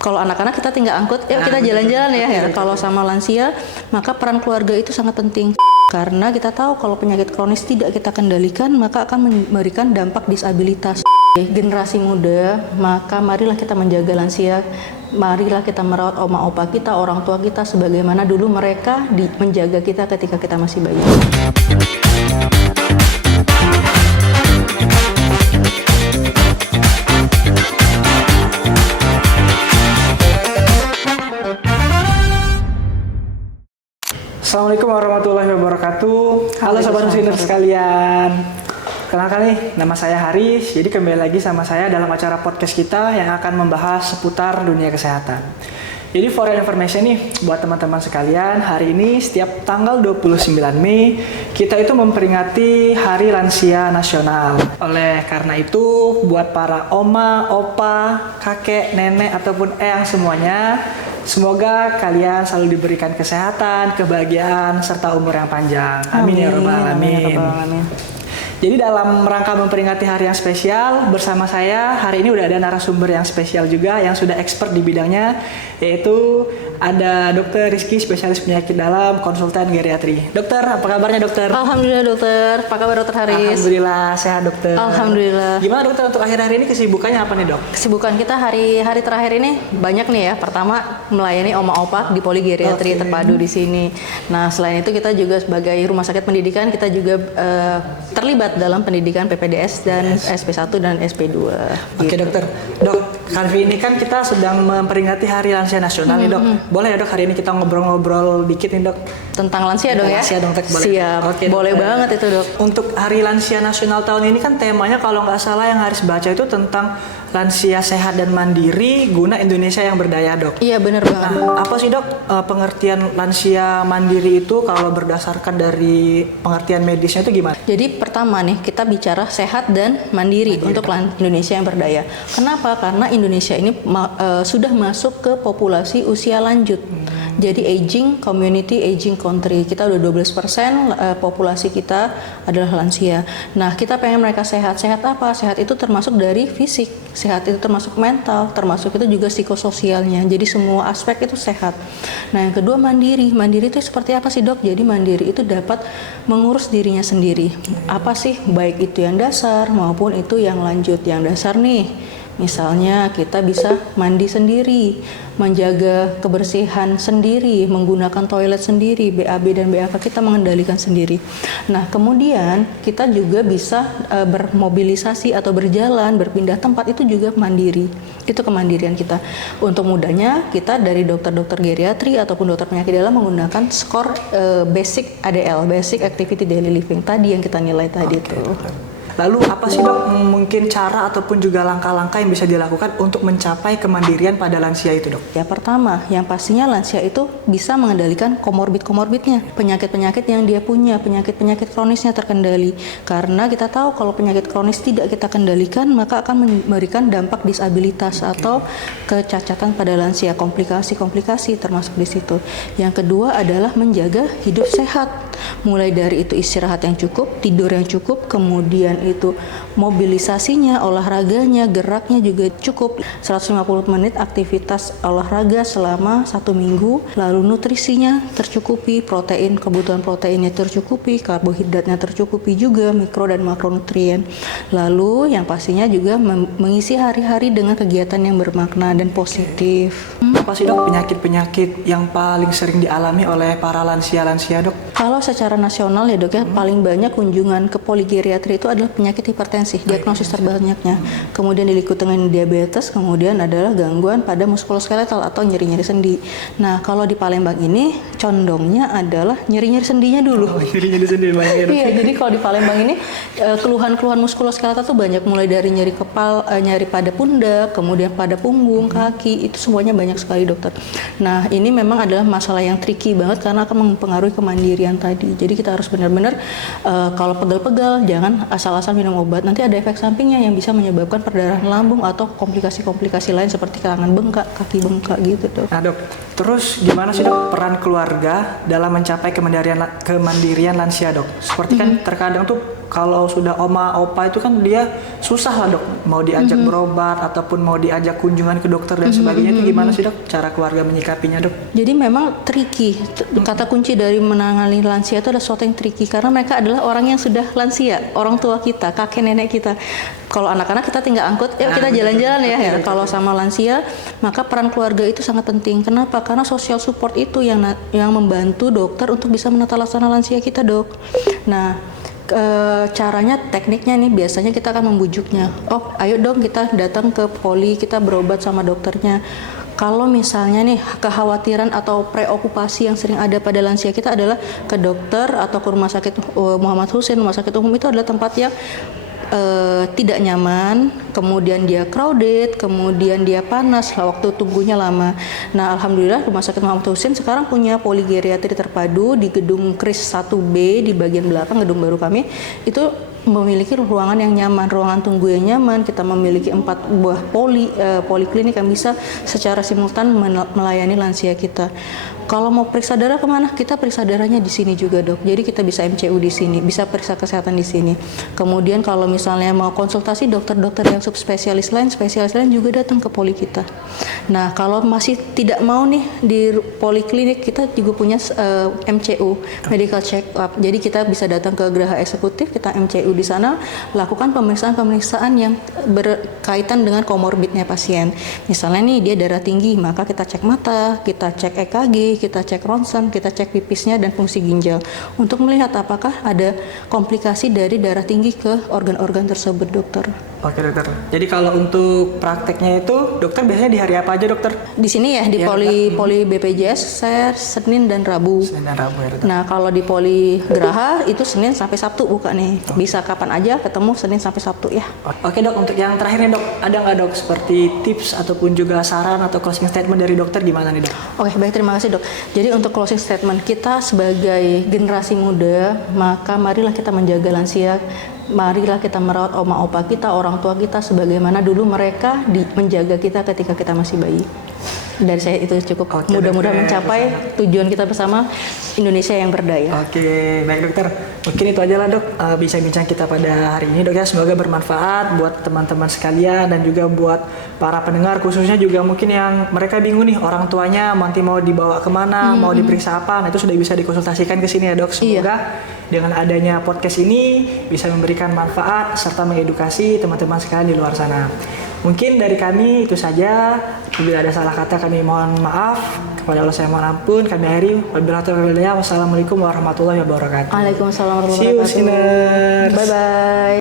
Kalau anak-anak kita tinggal angkut, yuk kita jalan-jalan ya. Kalau sama lansia, maka peran keluarga itu sangat penting. Karena kita tahu kalau penyakit kronis tidak kita kendalikan, maka akan memberikan dampak disabilitas. Generasi muda, maka marilah kita menjaga lansia, marilah kita merawat oma opa kita, orang tua kita sebagaimana dulu mereka menjaga kita ketika kita masih bayi. Assalamualaikum warahmatullahi wabarakatuh. Halo sobat Nusiners sekalian. Kenalkan nih, nama saya Haris. Jadi kembali lagi sama saya dalam acara podcast kita yang akan membahas seputar dunia kesehatan. Jadi for your information nih buat teman-teman sekalian, hari ini setiap tanggal 29 Mei kita itu memperingati Hari Lansia Nasional. Oleh karena itu, buat para oma, opa, kakek, nenek ataupun eyang semuanya, semoga kalian selalu diberikan kesehatan, kebahagiaan, serta umur yang panjang. Amin ya rabbal alamin. Jadi dalam rangka memperingati hari yang spesial, bersama saya hari ini udah ada narasumber yang spesial juga yang sudah expert di bidangnya, yaitu ada Dr. Rizky, spesialis penyakit dalam, konsultan geriatri. Dokter, apa kabarnya dokter? Alhamdulillah dokter, apa kabar dokter Haris? Alhamdulillah sehat dokter. Alhamdulillah. Gimana dokter untuk akhir-akhir ini kesibukannya apa nih dok? Kesibukan kita hari terakhir ini banyak nih ya. Pertama melayani oma opa di poligeriatri terpadu di sini. Nah selain itu kita juga sebagai rumah sakit pendidikan kita juga terlibat dalam pendidikan PPDS dan SP1 dan SP2. Oke dokter. Dok, kali ini kan kita sedang memperingati Hari Lansia Nasional nih dok. Boleh ya dok hari ini kita ngobrol-ngobrol dikit nih dok? Tentang lansia dong ya? Lansia dong, boleh. Siap, oke, boleh banget itu dok. Untuk Hari Lansia Nasional tahun ini kan temanya kalau nggak salah yang Haris baca itu tentang lansia sehat dan mandiri guna Indonesia yang berdaya dok. Iya benar banget. Nah, apa sih dok pengertian lansia mandiri itu kalau berdasarkan dari pengertian medisnya itu gimana? Jadi pertama nih kita bicara sehat dan mandiri. Untuk Indonesia yang berdaya. Kenapa? Karena Indonesia ini sudah masuk ke populasi usia lanjut. Jadi aging community, aging country. Kita udah 12% populasi kita adalah lansia. Nah, kita pengen mereka sehat. Sehat apa? Sehat itu termasuk dari fisik. Sehat itu termasuk mental, termasuk itu juga psikososialnya. Jadi semua aspek itu sehat. Nah, yang kedua mandiri. Mandiri itu seperti apa sih, Dok? Jadi mandiri itu dapat mengurus dirinya sendiri. Apa sih? Baik itu yang dasar maupun itu yang lanjut. Yang dasar nih, misalnya kita bisa mandi sendiri, menjaga kebersihan sendiri, menggunakan toilet sendiri, BAB dan BAK kita mengendalikan sendiri. Nah, kemudian kita juga bisa bermobilisasi atau berjalan, berpindah tempat itu juga mandiri. Itu kemandirian kita. Untuk mudahnya, kita dari dokter-dokter geriatri ataupun dokter penyakit dalam menggunakan skor basic ADL, Basic Activity Daily Living tadi yang kita nilai tadi itu. Lalu apa sih dok mungkin cara ataupun juga langkah-langkah yang bisa dilakukan untuk mencapai kemandirian pada lansia itu dok? Ya pertama, yang pastinya lansia itu bisa mengendalikan komorbidnya, penyakit-penyakit yang dia punya, penyakit-penyakit kronisnya terkendali. Karena kita tahu kalau penyakit kronis tidak kita kendalikan, maka akan memberikan dampak disabilitas atau kecacatan pada lansia, komplikasi-komplikasi termasuk di situ. Yang kedua adalah menjaga hidup sehat, mulai dari itu istirahat yang cukup, tidur yang cukup, kemudian itu mobilisasinya, olahraganya, geraknya juga cukup. 150 menit aktivitas olahraga selama 1 minggu, lalu nutrisinya tercukupi, kebutuhan proteinnya tercukupi, karbohidratnya tercukupi juga, mikro dan makronutrien. Lalu yang pastinya juga mengisi hari-hari dengan kegiatan yang bermakna dan positif. Apa sih dok penyakit-penyakit yang paling sering dialami oleh para lansia-lansia dok? Kalau secara nasional ya dok ya, paling banyak kunjungan ke poligeriatri itu adalah penyakit hipertensi, diagnosis terbanyaknya. Kemudian diikuti dengan diabetes, kemudian adalah gangguan pada muskuloskeletal atau nyeri-nyeri sendi. Nah, kalau di Palembang ini condongnya adalah nyeri-nyeri sendinya dulu. Nyeri-nyeri sendi banyak ya dok? Iya, jadi kalau di Palembang ini keluhan-keluhan muskuloskeletal tuh banyak, mulai dari nyeri kepala, nyeri pada pundak, kemudian pada punggung, kaki, itu semuanya banyak sekali dokter. Nah, ini memang adalah masalah yang tricky banget karena akan mempengaruhi kemandirian tadi. Jadi kita harus benar-benar kalau pegal-pegal jangan asal-asal minum obat, nanti ada efek sampingnya yang bisa menyebabkan perdarahan lambung atau komplikasi-komplikasi lain seperti tangan bengkak, kaki bengkak gitu dok. Nah dok, terus gimana sih dok peran keluarga dalam mencapai kemandirian lansia dok? Seperti kan terkadang tuh kalau sudah oma opa itu kan dia susah lah dok, mau diajak berobat ataupun mau diajak kunjungan ke dokter dan sebagainya. Itu gimana sih dok cara keluarga menyikapinya dok? Jadi memang tricky. Kata kunci dari menangani lansia itu adalah sesuatu yang tricky karena mereka adalah orang yang sudah lansia, orang tua kita, kakek nenek kita. Kalau anak-anak kita tinggal angkut, yuk kita jalan-jalan ya. Kalau sama lansia, maka peran keluarga itu sangat penting. Kenapa? Karena social support itu yang membantu dokter untuk bisa menata laksana lansia kita dok. Nah, caranya, tekniknya nih biasanya kita akan membujuknya. Oh, ayo dong kita datang ke poli, kita berobat sama dokternya. Kalau misalnya nih kekhawatiran atau preokupasi yang sering ada pada lansia kita adalah ke dokter atau ke rumah sakit Muhammad Hussein, rumah sakit umum itu adalah tempat yang tidak nyaman, kemudian dia crowded, kemudian dia panas, waktu tunggunya lama. Nah, alhamdulillah Rumah Sakit Muhammad Hussein sekarang punya poligeriatri terpadu di gedung KRIS 1B di bagian belakang gedung baru kami. Itu memiliki ruangan yang nyaman, ruangan tunggu yang nyaman. Kita memiliki 4 buah poliklinik yang bisa secara simultan melayani lansia kita. Kalau mau periksa darah kemana? Kita periksa darahnya di sini juga dok. Jadi kita bisa MCU di sini, bisa periksa kesehatan di sini. Kemudian kalau misalnya mau konsultasi dokter-dokter yang subspesialis lain, spesialis lain juga datang ke poli kita. Nah kalau masih tidak mau nih di poliklinik, kita juga punya MCU, medical check up. Jadi kita bisa datang ke Geraha Eksekutif, kita MCU di sana, lakukan pemeriksaan-pemeriksaan yang berkaitan dengan komorbidnya pasien. Misalnya nih dia darah tinggi, maka kita cek mata, kita cek EKG, kita cek ronsen, kita cek pipisnya dan fungsi ginjal untuk melihat apakah ada komplikasi dari darah tinggi ke organ-organ tersebut, dokter. Oke dokter. Jadi kalau untuk prakteknya itu dokter biasanya di hari apa aja dokter? Di sini ya di poli BPJS saya Senin dan Rabu. Senin dan Rabu ya dokter. Nah kalau di poli Geraha itu Senin sampai Sabtu buka nih. Bisa kapan aja ketemu Senin sampai Sabtu ya. Oke dok, untuk yang terakhir nih dok, ada nggak dok seperti tips ataupun juga saran atau closing statement dari dokter gimana nih dok? Oke baik, terima kasih dok. Jadi untuk closing statement kita sebagai generasi muda, maka marilah kita menjaga lansia. Marilah kita merawat oma opa kita, orang tua kita sebagaimana dulu mereka menjaga kita ketika kita masih bayi. Dari saya itu cukup. Mudah-mudahan mencapai tujuan kita bersama, Indonesia yang berdaya. Oke, baik dokter. Mungkin itu aja lah dok, bincang-bincang kita pada hari ini dok ya. Semoga bermanfaat buat teman-teman sekalian dan juga buat para pendengar, khususnya juga mungkin yang mereka bingung nih orang tuanya nanti mau dibawa kemana, mau diperiksa apa. Nah itu sudah bisa dikonsultasikan ke sini ya dok. Semoga dengan adanya podcast ini bisa memberikan manfaat serta mengedukasi teman-teman sekalian di luar sana. Mungkin dari kami itu saja. Bila ada salah kata kami mohon maaf. Kepada Allah saya mohon ampun. Kami akhiri. Wassalamualaikum warahmatullahi wabarakatuh. Waalaikumsalam warahmatullahi wabarakatuh. See you, sinners. Bye-bye.